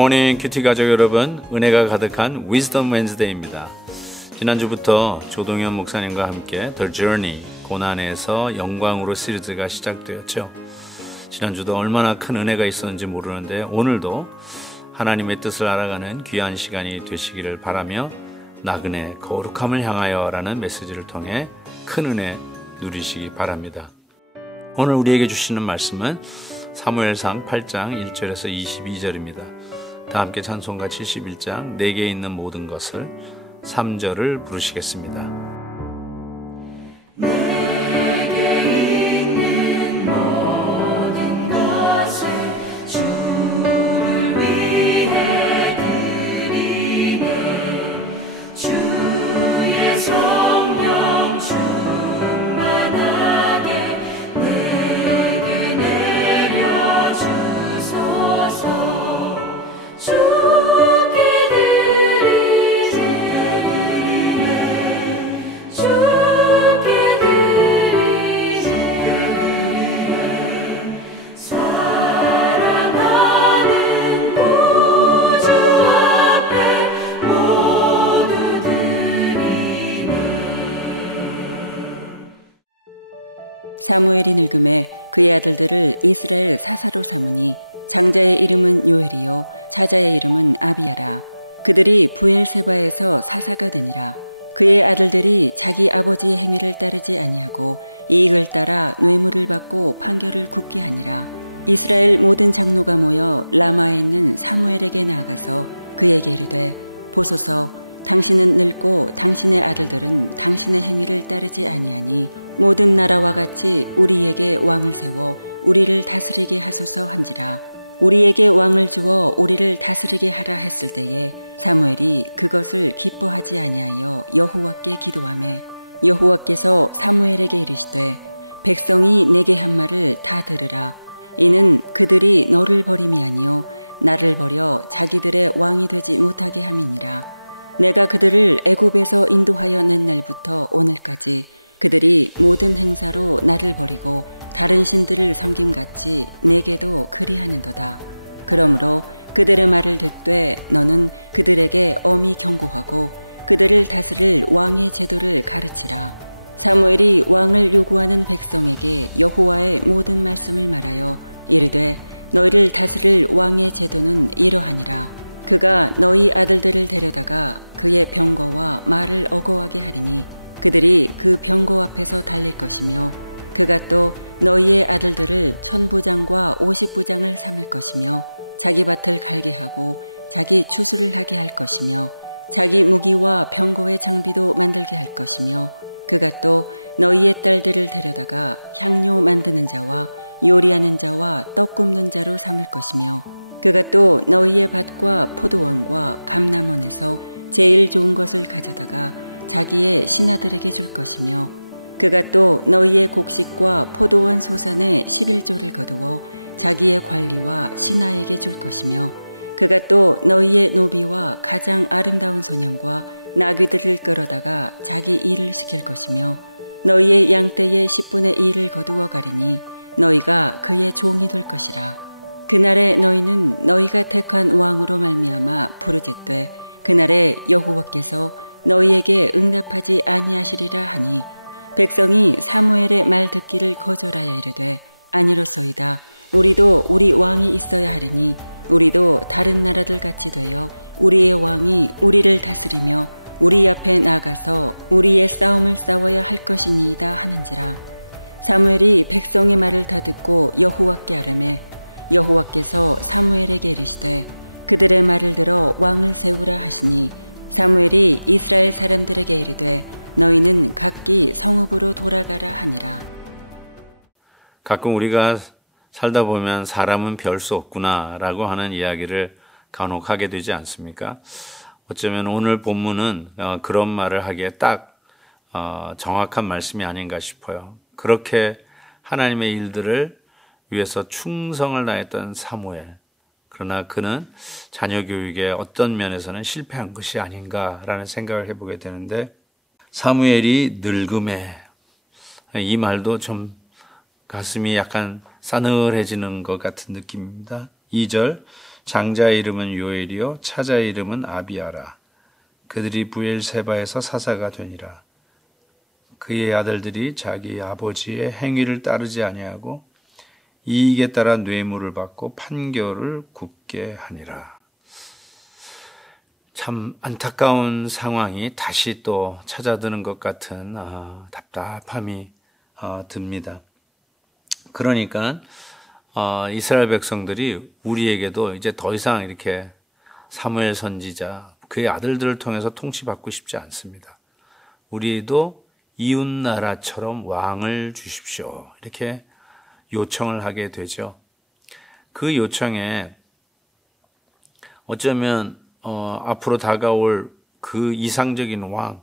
굿모닝 큐티 가족 여러분, 은혜가 가득한 위즈덤 웬즈데이입니다. 지난주부터 조동현 목사님과 함께 The Journey, 고난에서 영광으로 시리즈가 시작되었죠. 지난주도 얼마나 큰 은혜가 있었는지 모르는데 오늘도 하나님의 뜻을 알아가는 귀한 시간이 되시기를 바라며 나그네 거룩함을 향하여 라는 메시지를 통해 큰 은혜 누리시기 바랍니다. 오늘 우리에게 주시는 말씀은 사무엘상 8장 1절에서 22절입니다. 다 함께 찬송가 71장 내게 있는 모든 것을 3절을 부르시겠습니다. 사무엘이 늙음에 그의 아들들을 이스라엘 사사로 삼으니 장자의 이름은 요엘이요 자자의 이름은 아비야라. 그들이 브엘세바에서 사사가 되니라. 그의 아들들이 자기 아버지의 행위를 따르지 아니하고 이익을 따라 뇌물을 받고 판결을 굽게 하니라. 이스라엘 모든 장로가 모여 라마에 있는 사무엘에게 나아가서 그에게 이르되 보소서, 당신은 늙고 당신의 아들들은 당신의 행위를 따르지 아니하니 모든 나라와 같이 우리에게 왕을 세워 우리를 다스리게 하소서 한지라. 우리에게 왕을 주어 우리를 다스리게 하라 했을 때에 사무엘이 그것을 기뻐하지 아니하여 여호와께 기도하매 여호와께서 사무엘에게 이르시되 백성이 내게 한 말을 다 들으라. 이는 그들이 너를 버림이 아니요 나를 버려 자기들의 왕이 되지 못하게 함이니라. 내가 그들을 애굽에서 인도하여 낸 날부터 오늘까지 그들이 모든 행사로 나를 버리고 다른 신들을 섬김같이 내게도 그리하는도다. 그러므로 그들의 말을 듣되 너는 그들에게 엄히 경고하고 그들을 다스릴 왕의 제도를 가르치라. 사무엘이 왕을 요구하는 백성에게 여호와의 모든 말씀을 말하여 이르되 너희를 다스릴 왕의 제도는 이러하니라. 그가 너희 아들들을 데려다가 그의 병거와 말을 어거하게 하리니 그들이 그 병거 앞에서 달릴 것이며 그가 또 너희의 아들들을 1000부장과 50부장을 삼을 것이며 자기 밭을 갈게 하고 자기 추수를 하게 할 것이며 자기 무기와 병거의 장비도 만들게 할 것이며 그가 또 너희의 딸들을 데려다가 향료 만드는 자와 요리하는 자와 떡 굽는 자로 삼을 것이며 그가 또 너희의 밭과 포도원과 감람원에서 제일 좋은 것을 가져다가 자기의 신하들에게 줄 것이며 그가 또 너희의 곡식과 포도원 소산의 11조를 거두어 자기의 관리와 신하에게 줄 것이며 그가 또 너희의 노비와 가장 아름다운 소년과 나귀들을 끌어다가 자기 일을 시킬 것이며 너희의 양떼의 10분의 1을 거두어 가리니 너희가 그의 종이 될 것이라. 그날에 너희는 너희가 택한 왕으로 말미암아 부르짖되 그날에 여호와께서 너희에게 응답하지 아니하시리라 하니 백성이 사무엘의 말 듣기를 거절하여 이르되 아니로소이다. 우리도 우리 왕이 있어야 하리니 우리도 다른 나라들 같이 되어 우리의 왕이 우리를 다스리며 우리 앞에 나가서 우리의 싸움을 싸워야 할 것이니이다 하는지라. 사무엘이 백성의 말을 다 듣고 여호와께 아뢰매 여호와께서 사무엘에게 이르시되 그들의 말을 들어 왕을 세우라 하시니 사무엘이 이스라엘 사람들에게 이르되 너희는 각기 성읍으로 돌아가라 하니라. 가끔 우리가 살다 보면 사람은 별 수 없구나 라고 하는 이야기를 간혹 하게 되지 않습니까? 어쩌면 오늘 본문은 그런 말을 하기에 딱 정확한 말씀이 아닌가 싶어요. 그렇게 하나님의 일들을 위해서 충성을 다했던 사무엘, 그러나 그는 자녀 교육에 어떤 면에서는 실패한 것이 아닌가라는 생각을 해보게 되는데 사무엘이 늙음에 이 말도 좀 가슴이 약간 싸늘해지는 것 같은 느낌입니다. 2절 장자의 이름은 요엘이요 차자의 이름은 아비아라. 그들이 부엘세바에서 사사가 되니라. 그의 아들들이 자기 아버지의 행위를 따르지 아니하고 이익에 따라 뇌물을 받고 판결을 굽게 하니라. 참 안타까운 상황이 다시 또 찾아드는 것 같은 답답함이 듭니다. 그러니까 이스라엘 백성들이 우리에게도 이제 더 이상 이렇게 사무엘 선지자 그의 아들들을 통해서 통치받고 싶지 않습니다. 우리도 이웃 나라처럼 왕을 주십시오. 이렇게 요청을 하게 되죠. 그 요청에 어쩌면 앞으로 다가올 그 이상적인 왕,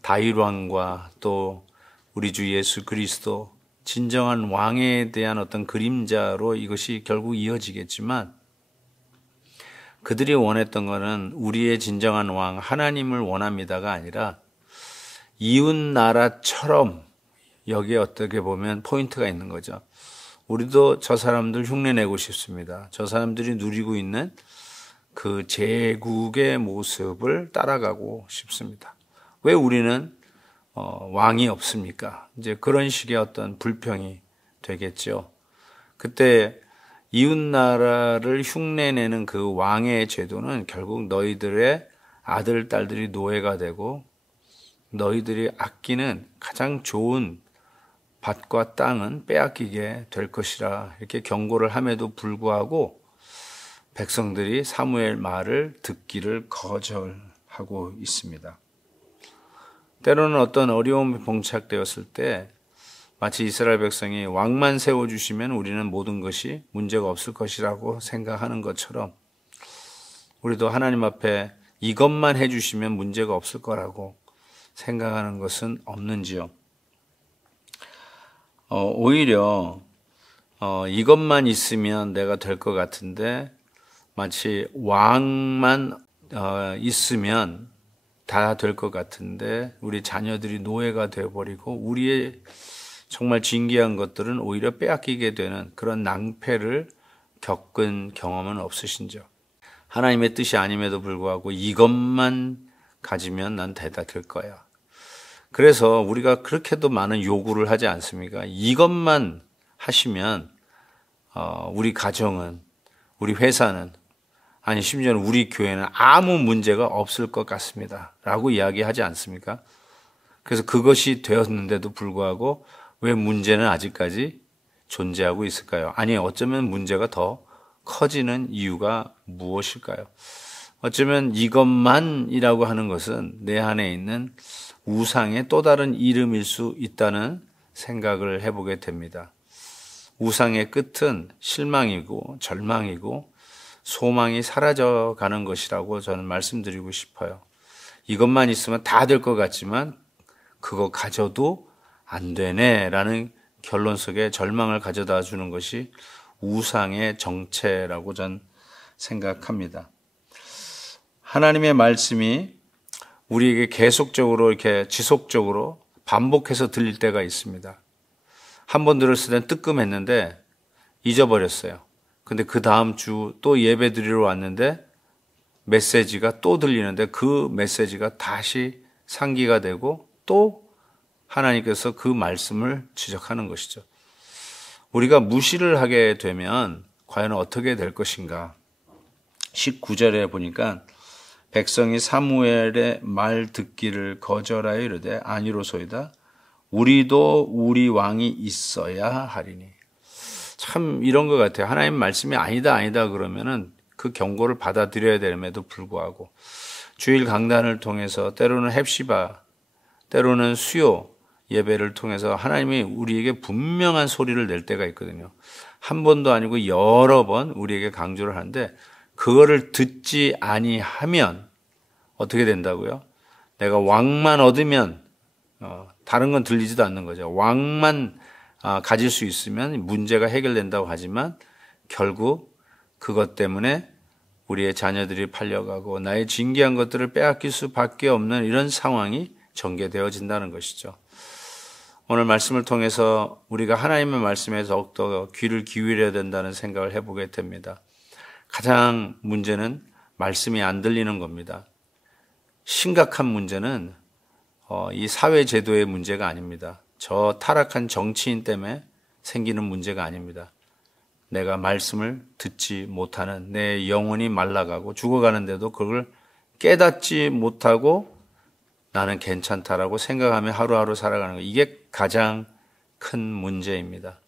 다윗 왕과 또 우리 주 예수 그리스도 진정한 왕에 대한 어떤 그림자로 이것이 결국 이어지겠지만 그들이 원했던 것은 우리의 진정한 왕 하나님을 원합니다가 아니라 이웃 나라처럼 여기에 어떻게 보면 포인트가 있는 거죠. 우리도 저 사람들 흉내내고 싶습니다. 저 사람들이 누리고 있는 그 제국의 모습을 따라가고 싶습니다. 왜 우리는 왕이 없습니까? 이제 그런 식의 어떤 불평이 되겠죠. 그때 이웃 나라를 흉내내는 그 왕의 제도는 결국 너희들의 아들, 딸들이 노예가 되고 너희들이 아끼는 가장 좋은 밭과 땅은 빼앗기게 될 것이라 이렇게 경고를 함에도 불구하고 백성들이 사무엘 말을 듣기를 거절하고 있습니다. 때로는 어떤 어려움이 봉착되었을 때 마치 이스라엘 백성이 왕만 세워주시면 우리는 모든 것이 문제가 없을 것이라고 생각하는 것처럼 우리도 하나님 앞에 이것만 해주시면 문제가 없을 거라고 생각하는 것은 없는지요. 오히려 이것만 있으면 내가 될 것 같은데 마치 왕만 있으면 다 될 것 같은데 우리 자녀들이 노예가 되어버리고 우리의 정말 진귀한 것들은 오히려 빼앗기게 되는 그런 낭패를 겪은 경험은 없으신지요? 하나님의 뜻이 아님에도 불구하고 이것만 가지면 난 대다 될 거야. 그래서 우리가 그렇게도 많은 요구를 하지 않습니까? 이것만 하시면 우리 가정은, 우리 회사는, 아니 심지어는 우리 교회는 아무 문제가 없을 것 같습니다. 라고 이야기하지 않습니까? 그래서 그것이 되었는데도 불구하고 왜 문제는 아직까지 존재하고 있을까요? 아니 어쩌면 문제가 더 커지는 이유가 무엇일까요? 어쩌면 이것만이라고 하는 것은 내 안에 있는 우상의 또 다른 이름일 수 있다는 생각을 해보게 됩니다. 우상의 끝은 실망이고 절망이고 소망이 사라져가는 것이라고 저는 말씀드리고 싶어요. 이것만 있으면 다 될 것 같지만 그거 가져도 안 되네라는 결론 속에 절망을 가져다 주는 것이 우상의 정체라고 전 생각합니다. 하나님의 말씀이 우리에게 계속적으로 이렇게 지속적으로 반복해서 들릴 때가 있습니다. 한 번 들었을 땐 뜨끔했는데 잊어버렸어요. 근데 그 다음 주 또 예배 드리러 왔는데 메시지가 또 들리는데 그 메시지가 다시 상기가 되고 또 하나님께서 그 말씀을 지적하는 것이죠. 우리가 무시를 하게 되면 과연 어떻게 될 것인가? 19절에 보니까 백성이 사무엘의 말 듣기를 거절하여 이르되 아니로소이다. 우리도 우리 왕이 있어야 하리니. 참 이런 것 같아요. 하나님 말씀이 아니다 그러면은 그 경고를 받아들여야 됨에도 불구하고 주일 강단을 통해서 때로는 헵시바, 때로는 수요 예배를 통해서 하나님이 우리에게 분명한 소리를 낼 때가 있거든요. 한 번도 아니고 여러 번 우리에게 강조를 하는데 그거를 듣지 아니하면 어떻게 된다고요? 내가 왕만 얻으면 다른 건 들리지도 않는 거죠. 왕만 가질 수 있으면 문제가 해결된다고 하지만 결국 그것 때문에 우리의 자녀들이 팔려가고 나의 진귀한 것들을 빼앗길 수밖에 없는 이런 상황이 전개되어진다는 것이죠. 오늘 말씀을 통해서 우리가 하나님의 말씀에 더욱더 귀를 기울여야 된다는 생각을 해보게 됩니다. 가장 문제는 말씀이 안 들리는 겁니다. 심각한 문제는 이 사회 제도의 문제가 아닙니다. 저 타락한 정치인 때문에 생기는 문제가 아닙니다. 내가 말씀을 듣지 못하는 내 영혼이 말라가고 죽어가는데도 그걸 깨닫지 못하고 나는 괜찮다라고 생각하며 하루하루 살아가는 거, 이게 가장 큰 문제입니다.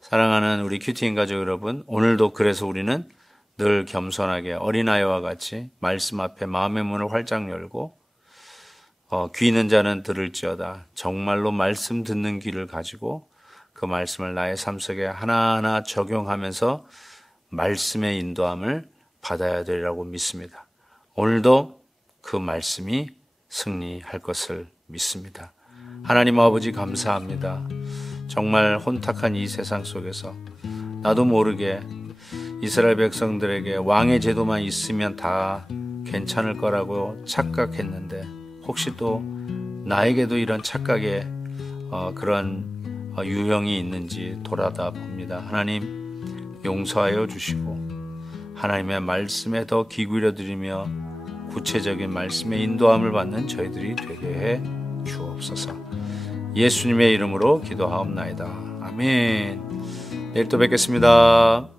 사랑하는 우리 큐티인 가족 여러분, 오늘도 그래서 우리는 늘 겸손하게 어린아이와 같이 말씀 앞에 마음의 문을 활짝 열고 귀 있는 자는 들을지어다, 정말로 말씀 듣는 귀를 가지고 그 말씀을 나의 삶 속에 하나하나 적용하면서 말씀의 인도함을 받아야 되리라고 믿습니다. 오늘도 그 말씀이 승리할 것을 믿습니다. 하나님 아버지 감사합니다. 정말 혼탁한 이 세상 속에서 나도 모르게 이스라엘 백성들에게 왕의 제도만 있으면 다 괜찮을 거라고 착각했는데 혹시 또 나에게도 이런 착각의 그런 유형이 있는지 돌아다 봅니다. 하나님 용서하여 주시고 하나님의 말씀에 더 귀 기울여 드리며 구체적인 말씀의 인도함을 받는 저희들이 되게 해 주옵소서. 예수님의 이름으로 기도하옵나이다. 아멘. 내일 또 뵙겠습니다.